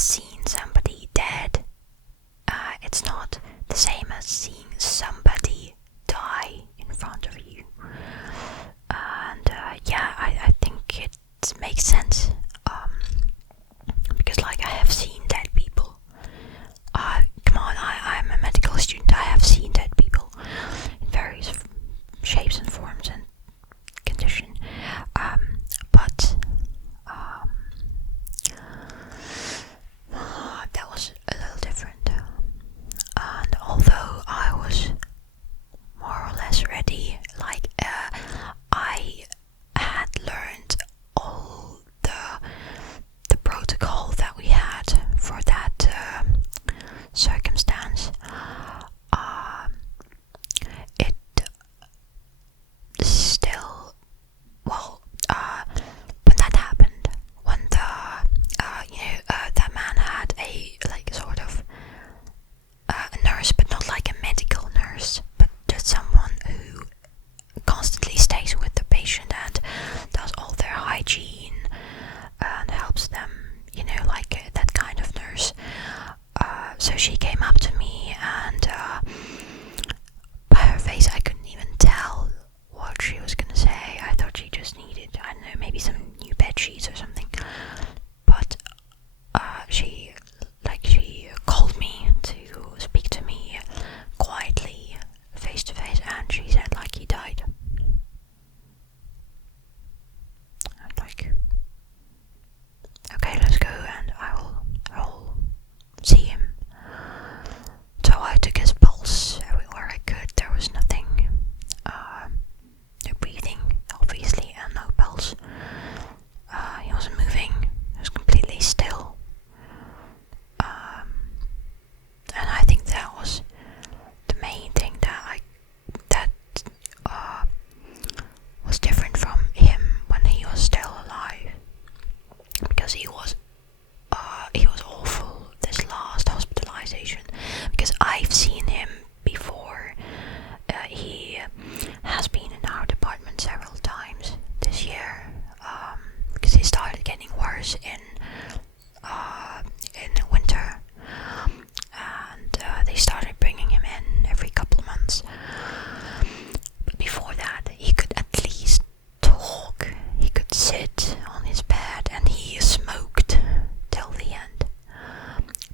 seen somebody dead. It's not the same as seeing somebody die in front of you. And I think it makes sense. Because like I have seen dead people. Come on, I'm a medical student. I have seen dead people in various shapes and forms and condition. But that was a little different. And although I was more or less ready, like I had learned all the protocol that we had for that circumstance. It still, well, when that happened, when that man had a like sort of a nurse, but not like a medical nurse, but just someone who constantly stays with the patient and does all their hygiene and helps them, like that kind of nurse. So she came up to me, and by her face I couldn't even tell what she was gonna say. I thought she just needed, I don't know, maybe some new bed sheets or something. But she called me to speak to me quietly, face to face, and she said like he died. I'm like, okay, let's go, and I'll see him. So I took his pulse everywhere I could. There was nothing, no breathing, obviously, and no pulse. He wasn't moving. He was completely still. And I think that was the main thing that was different from him when he was still alive, because he was awful this last hospitalization, because I've seen him before. He has been in our department several times this year, because he started getting worse in winter, and they started bringing him in every couple of months. But before that, he could at least talk. He could sit on his bed, and he smoked till the end.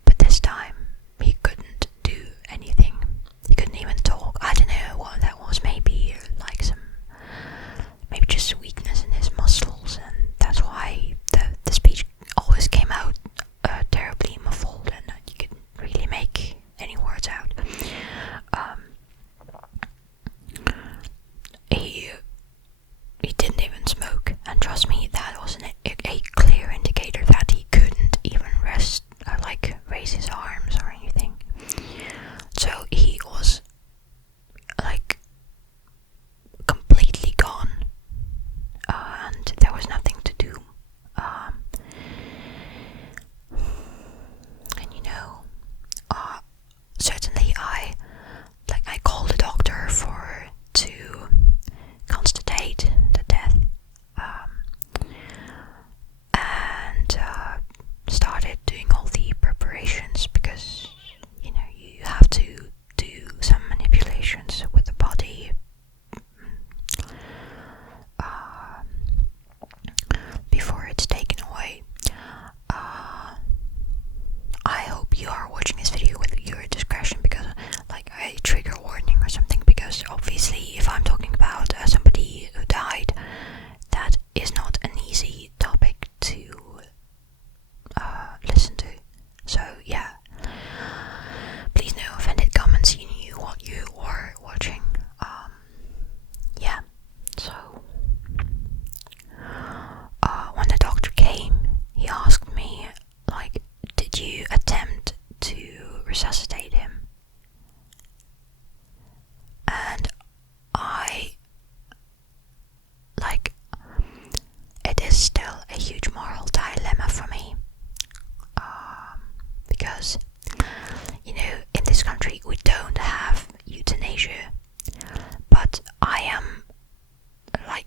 But this time, he couldn't do anything. He couldn't even talk. I don't know what that was. Maybe maybe just weakness in his muscles, and that's why the speech always came out terribly muffled, and you couldn't really make any words out. He didn't even smoke, and trust me, that was a clear indicator that he couldn't even rest, raise his arms or anything. So he was like completely gone, and there was nothing to do. And certainly I called the doctor to constate the death, and started doing all the preparations, because you have to do some manipulations with the body before it's taken away. I hope you are watching this video with your discretion, because a trigger warning or something, because obviously if I'm talking about somebody who died, that is not an easy topic to listen to. So yeah, please no offended comments. You knew what you were watching. Yeah, so when the doctor came, he asked me, did you attempt to resuscitate him? And it is still a huge moral dilemma for me, because in this country we don't have euthanasia, but I am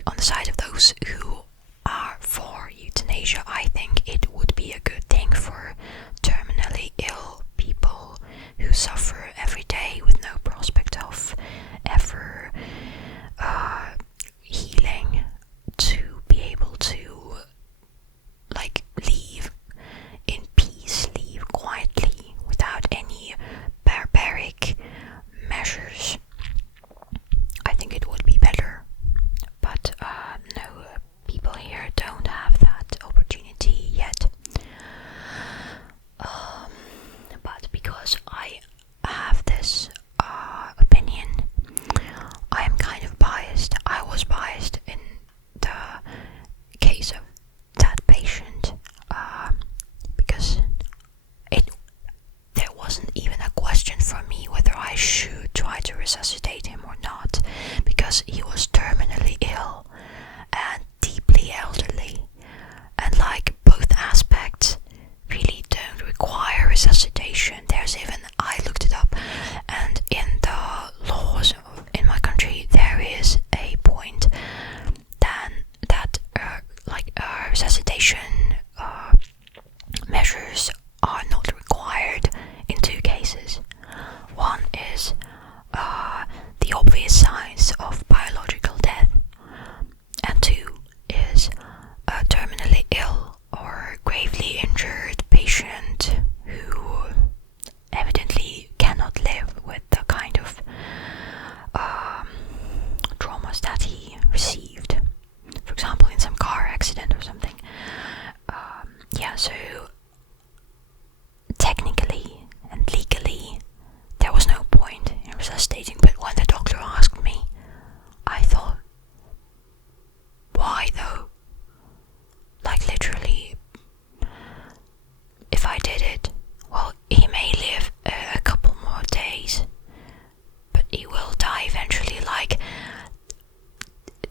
on the side of those who are for euthanasia. I think it would be a good thing for terminally from me whether I should try to resuscitate him or not, because he was terminally ill and deeply elderly, and like both aspects really don't require resuscitation. There's even, I looked it up, and in the laws in my country there is a point then that resuscitation measures are not required in two cases. One is the obvious signs of biological death, and two is a terminally ill or gravely injured patient who evidently cannot live with the kind of traumas that he received, for example in some car accident or something. So technically and legally there was no point in resuscitating, but when the doctor asked me, I thought, why though? Like literally, if I did it, well, he may live a couple more days, but he will die eventually. Like,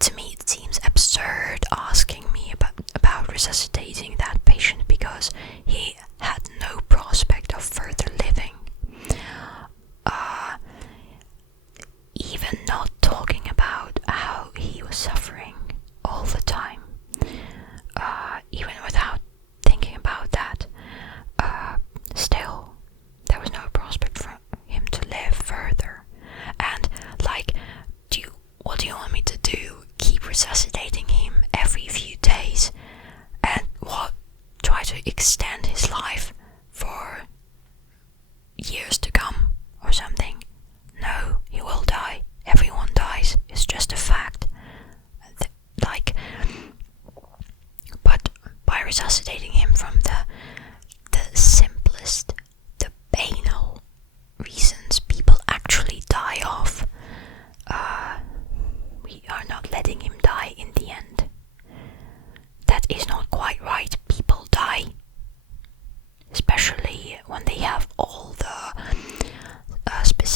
to me it seems absurd asking me about resuscitating that patient because he had no prospect of further living. Even not talking about how he was suffering all the time, even without thinking about that, still there was no prospect for him to live further. And like, what do you want me to do? Keep resuscitating him every few days and what? Try to extend his life for years to come or something? No, he will die. Everyone dies. It's just a fact. But by resuscitating him from the simplest, the banal reasons people actually die of, we are not letting him die in the end. That is not quite right. People die, especially when they have all the specific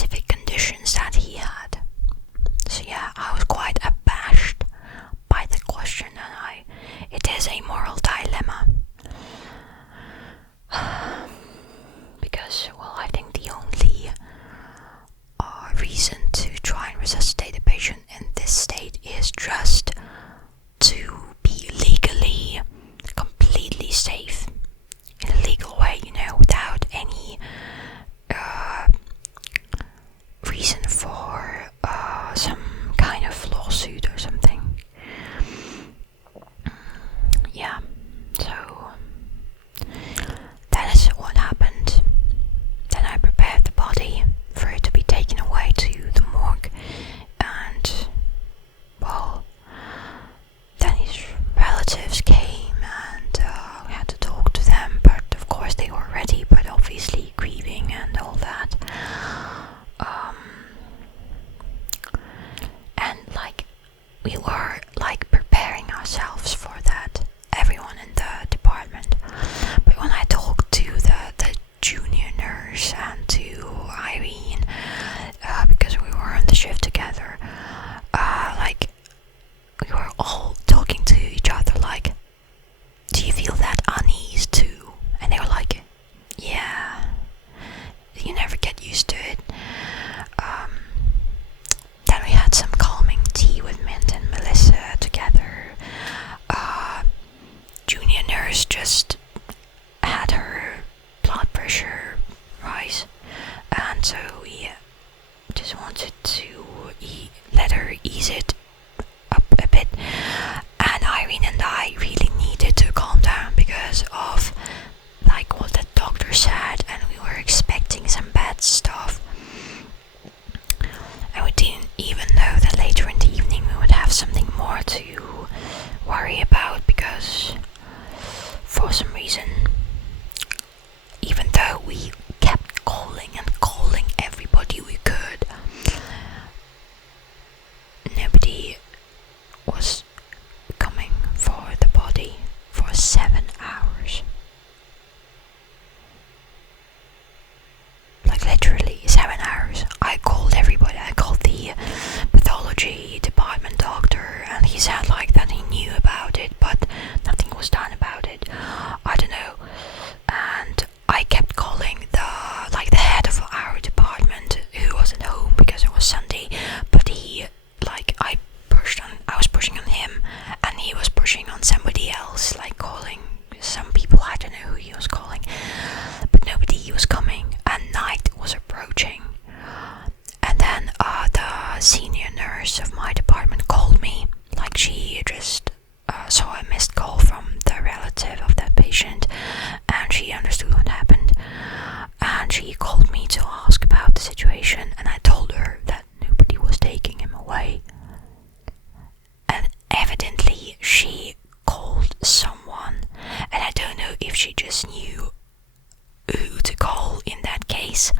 face,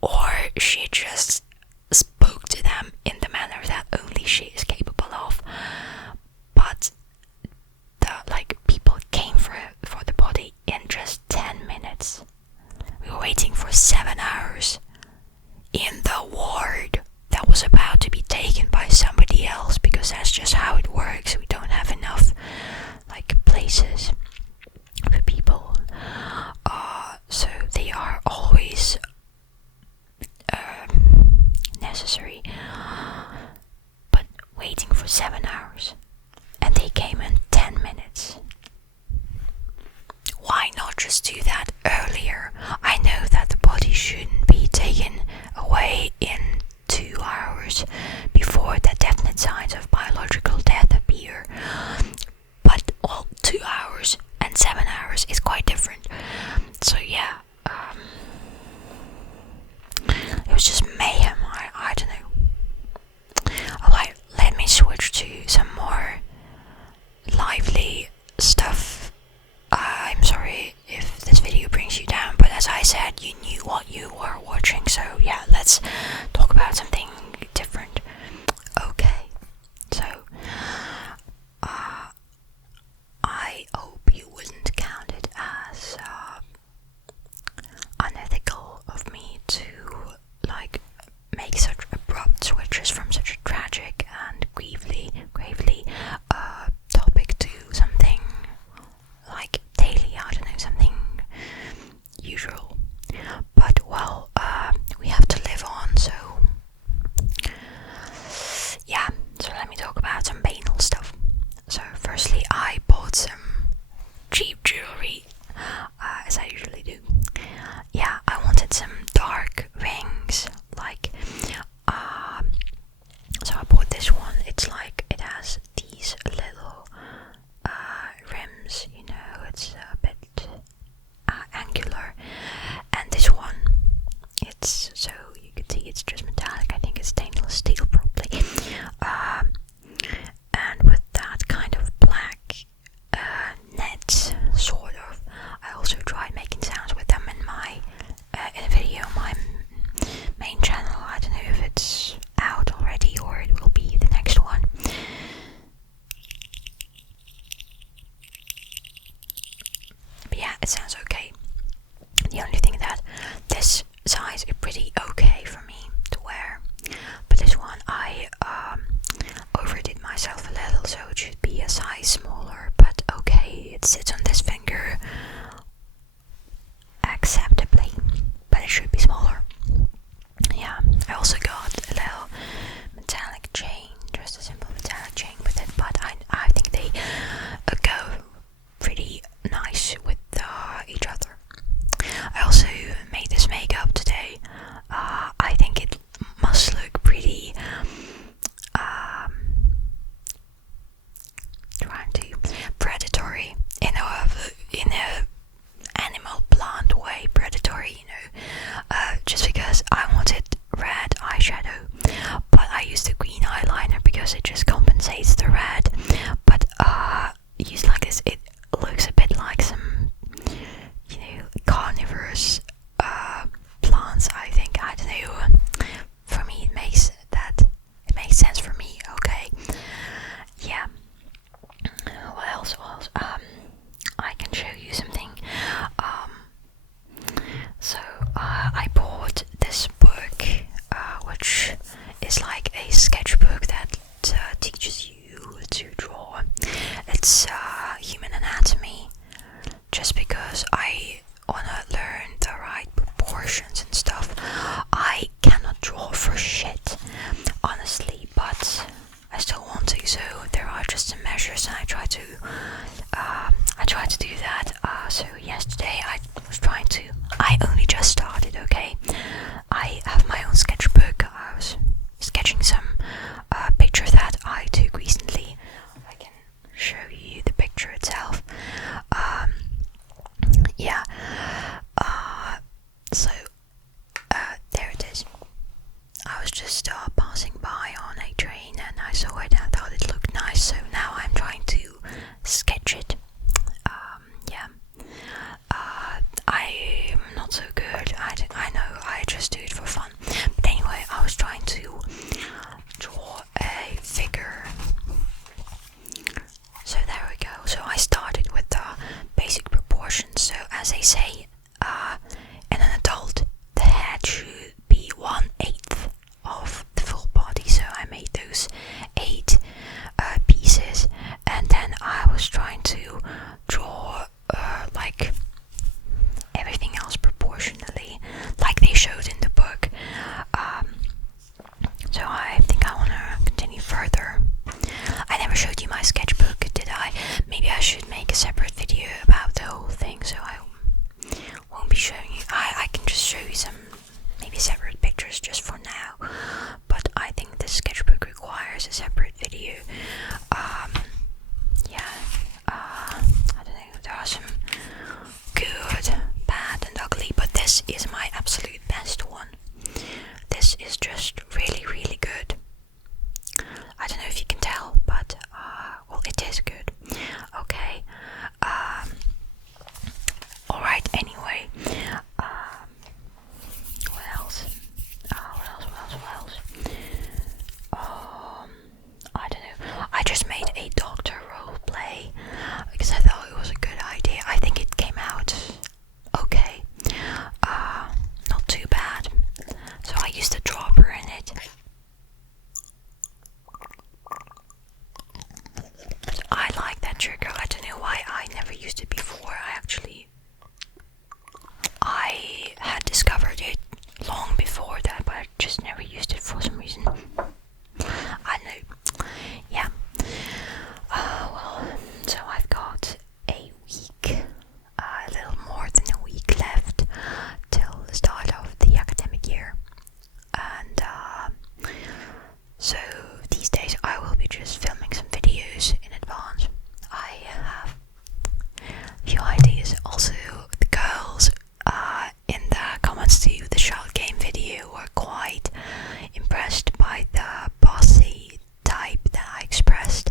or she just spoke to them in the manner that only she is capable of. But people came for the body in just 10 minutes. We were waiting for 7 hours in the ward that was about to be taken by somebody else, because that's just how it works. We don't have enough places for people, so they are always necessary. But waiting for 7 hours, and they came in 10 minutes. Why not just do that earlier? I know that the body shouldn't be taken away in 2 hours before the definite signs of biological death appear. But, 2 hours and 7 hours is quite different. So yeah, it was just mayhem. I don't know. Alright, let me switch to some more lively stuff. I'm sorry if this video brings you down, but as I said, you knew what you were watching, so yeah, let's talk about something different. Okay, so I hope you wouldn't count it as unethical of me to make such abrupt switches from such a tragic and gravely topic to something daily, I don't know, something usual. But we have to live on, so yeah, so let me talk about some banal stuff. So firstly, I bought some cheap jewelry, as I usually do. Yeah, I wanted some dark rings, so I bought this one. It's it has these little rims, it's a bit angular, and this one, it's, so you can see it's just metallic. I think it's stainless steel probably, and with that kind of black net, sort of. I also tried making sounds with them in my in a video on my main channel. I don't know if it's out already or it will be the next one. But yeah, it sounds okay. The only thing that this size is pretty okay for me to wear, but this one I overdid myself a little, so it should be a size smaller, but okay, it sits on this finger acceptably, but it should be smaller. Yeah, I also got a little metallic chain, just a simple metallic chain with it, but I think they go pretty nice with each other. I also made this makeup today. I think it must look pretty trying to predatory in a animal plant way, predatory, just because I wanted red eyeshadow, but I used a green eyeliner because it just compensates the red. But used like this, it looks a bit like some carnivorous plants, I think. I don't know, for me it makes sense for me. Okay, yeah. What else? I can show you something. So I bought this book, which is like a sketchbook that teaches you to draw. It's human anatomy, just because I wanna learn the right proportions and stuff. I cannot draw for shit, honestly, but I still want to, so there are just some measures, and I try to do that. So yesterday I only just started, okay? I have my own sketchbook. I was sketching some picture that I took recently. I can show you the picture itself. Yeah. So there it is. I was just passing by on a train and I saw it and I thought it looked nice, so now I'm trying to sketch it. Yeah. I'm not so good. I know I just do it for fun. But anyway, I was trying to draw a figure. So there we go. So I started with the basic proportions. So as they say, in an adult, the head should be 1/8 of the full body. So I made those 8 pieces, and then I was trying to draw like everything else proportionally, like they showed in the book. So I think I want to continue further. I never showed you my sketchbook, did I? Maybe I should make a separate video about the whole thing, so I won't be showing you. I can just show you some maybe separate pictures just for now, but I think this sketchbook requires a separate video. I don't know, there are some good, bad and ugly, but this is my absolute best one. This is just really, really good. I don't know if you can tell, but well, it is good. Okay. Alright, anyway. What else? What else? I don't know. I just made a doctor role play because I thought it was a good idea. I think it came out okay. Not too bad. So I used a dropper in it. I like that trigger. I don't know why I never used it before. I had discovered it long before that, but I just never used it for some reason. I don't know. Yeah. Well, so I've got a week, a little more than a week left till the start of the academic year. And so these days I will be just filming some videos in advance. I have a few ideas. Also, the girls in the comments to the short game video were quite impressed by the bossy type that I expressed.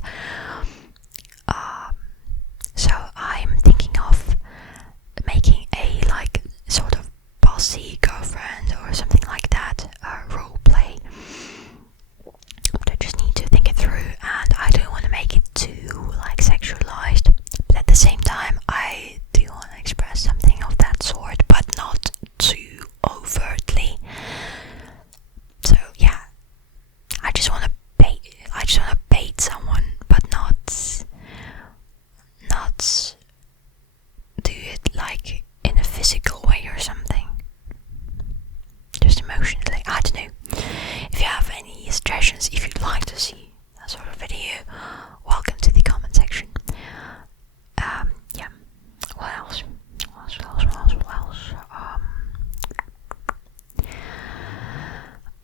So I'm thinking of making a like sort of bossy girlfriend or something like that role play. But I just need to think it through, and I don't want to make it too like sexualized. But at the same time, I do want to express something of that sort, but not too overtly. So yeah, I just want to bait someone, but not do it like in a physical way or something. Just emotionally. I don't know. If you have any suggestions, if you'd like to see that sort of video, welcome to the comment section. Yeah. What else?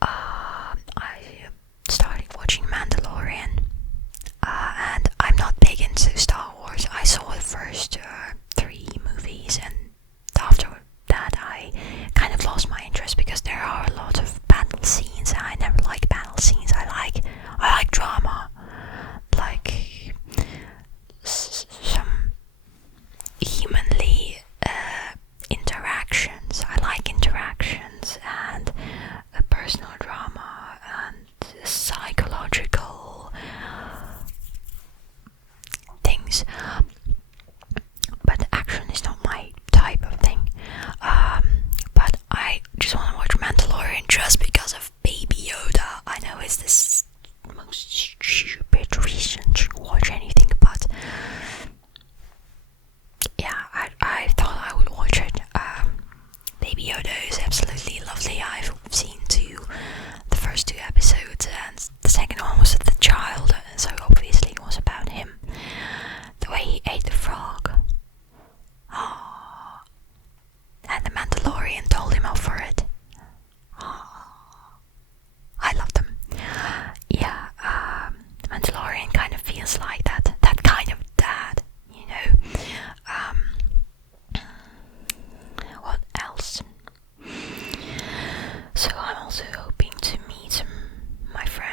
I started watching Mandalorian, and I'm not big into Star Wars. I saw the first 3 movies, and after that I kind of lost my interest because there are a lot of battle scenes. I never like battle scenes. I like drama, like some humanly interactions. I like interactions and personal drama and psychological things. But action is not my type of thing. But I just want to watch Mandalorian just because of Baby Yoda. I know it's this most stupid reason to watch anything, but yeah, I thought I would watch it. Baby Yoda is absolutely lovely. I've seen the first 2 episodes, and the second one was the child, so obviously it was about him. The way he ate the frog. Oh. And the Mandalorian told him off for it. Oh. I love them. Yeah, the Mandalorian kind of feels like that kind of dad, you know. What else? So I'm also hoping to meet my friend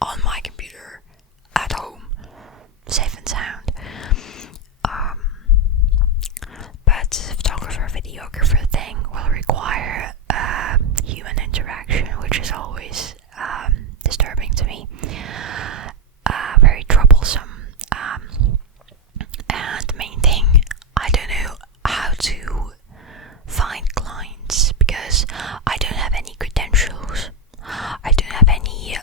on my computer at home, safe and sound. But photographer, videographer thing will require human interaction, which is always disturbing to me, very troublesome. And the main thing, I don't know how to find clients because I don't have any credentials. I don't have any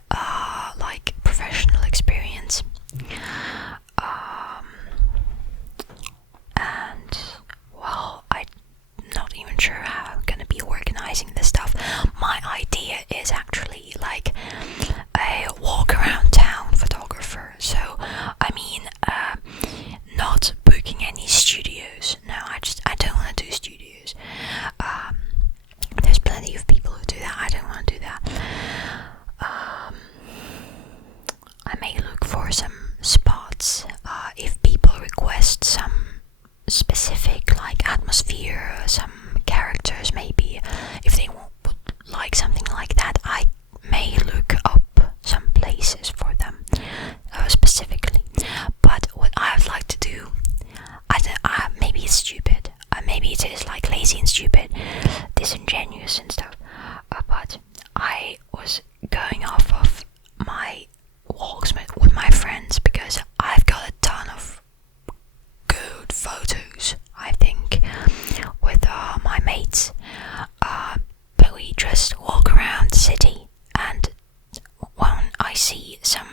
like professional experience. And well, I'm not even sure how I'm gonna be organizing this stuff. My idea is actually like a walk around town photographer. So I mean, not booking any studios. No, I don't want to do studios. There's plenty of people who do that. I don't want to do that. I may look for some spots if people request some specific like atmosphere, some characters maybe. If they would like something like that, I may look up some places for them specifically. But what I would like to do, maybe it's stupid, maybe it is like lazy and stupid, disingenuous and stuff, but I was going off of my walks with my friends because I've got a ton of good photos, I think, with my mates, but we just walk around the city, and when I see some